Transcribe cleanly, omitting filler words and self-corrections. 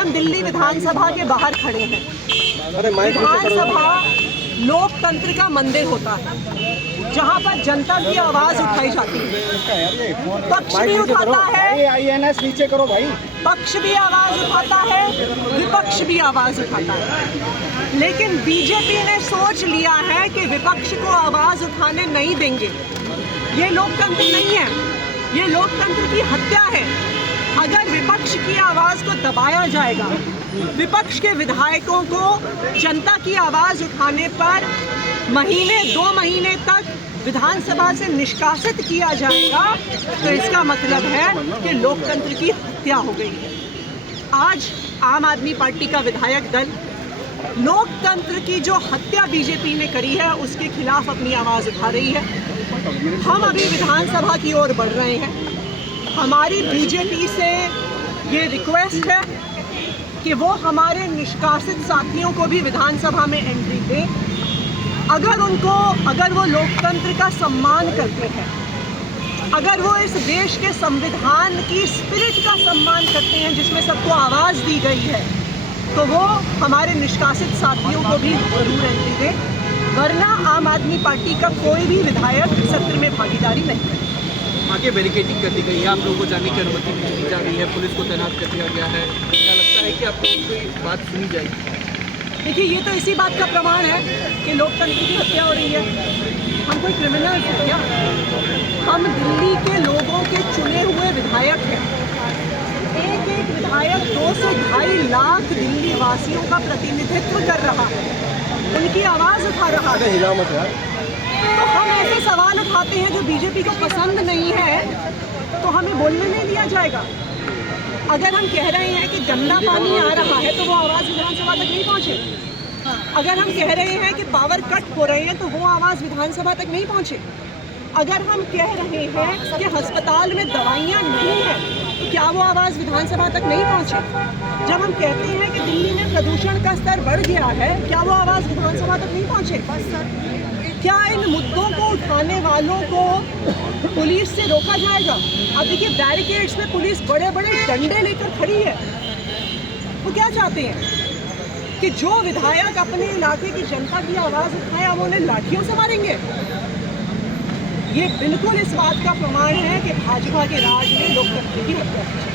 हम दिल्ली विधानसभा के बाहर खड़े हैं। विधानसभा लोकतंत्र का मंदिर होता है, जहां पर जनता की आवाज उठाई जाती है। पक्ष भी उठाता है, नीचे करो भाई। पक्ष भी आवाज उठाता है, विपक्ष भी आवाज उठाता है। लेकिन बीजेपी ने सोच लिया है कि विपक्ष को आवाज उठाने नहीं देंगे। ये लोकतंत्र नहीं है, ये लोकतंत्र की हत्या है। अगर विपक्ष की आवाज को दबाया जाएगा, विपक्ष के विधायकों को जनता की आवाज उठाने पर महीने 2 महीने तक विधानसभा से निष्कासित किया जाएगा, तो इसका मतलब है कि लोकतंत्र की हत्या हो गई है। आज आम आदमी पार्टी का विधायक दल लोकतंत्र की जो हत्या बीजेपी ने करी है उसके खिलाफ अपनी आवाज उठा रही है। हम अभी विधानसभा की ओर बढ़ रहे हैं। हमारी बीजेपी से ये रिक्वेस्ट है कि वो हमारे निष्कासित साथियों को भी विधानसभा में एंट्री दें। अगर वो लोकतंत्र का सम्मान करते हैं, अगर वो इस देश के संविधान की स्पिरिट का सम्मान करते हैं जिसमें सबको आवाज़ दी गई है, तो वो हमारे निष्कासित साथियों को भी जरूर एंट्री दें, वरना आम आदमी पार्टी का कोई भी विधायक सत्र में भागीदारी नहीं करेगा। आगे बैरिकेडिंग कर दी गई है, आप लोगों को जाने की अनुमति नहीं दी जा रही है, पुलिस को तैनात कर दिया गया है। क्या लगता है कि आप लोगों की बात सुनी जाएगी? देखिए, ये तो इसी बात का प्रमाण है कि लोकतंत्र की हत्या हो रही है। हम कोई क्रिमिनल हैं क्या? हम दिल्ली के लोगों के चुने हुए विधायक हैं। एक एक विधायक 2 से 2.5 लाख दिल्ली वासियों का प्रतिनिधित्व कर रहा है, उनकी आवाज़ उठा रहा है। तो हम ऐसे सवाल उठाते हैं जो बीजेपी को पसंद नहीं है, तो हमें बोलने नहीं दिया जाएगा। अगर हम कह रहे हैं कि गंदा पानी आ रहा है तो वो आवाज़ विधानसभा तक नहीं पहुँचे। अगर हम कह रहे हैं कि पावर कट हो रहे हैं तो वो आवाज़ विधानसभा तक नहीं पहुँचे। अगर हम कह रहे हैं कि अस्पताल में दवाइयाँ नहीं हैं, तो क्या वो आवाज़ विधानसभा तक नहीं पहुँचे। जब हम कहते हैं कि दिल्ली में प्रदूषण का स्तर बढ़ गया है, क्या वो आवाज़ विधानसभा तक नहीं पहुँचे। क्या इन मुद्दों को उठाने वालों को पुलिस से रोका जाएगा? अब देखिए, बैरिकेड्स पे पुलिस बड़े बड़े डंडे लेकर खड़ी है। वो क्या चाहते हैं कि जो विधायक अपने इलाके की जनता की आवाज़ उठाए, अब उन्हें लाठियों से मारेंगे? ये बिल्कुल इस बात का प्रमाण है कि भाजपा के राज में लोकतंत्र की हत्या है।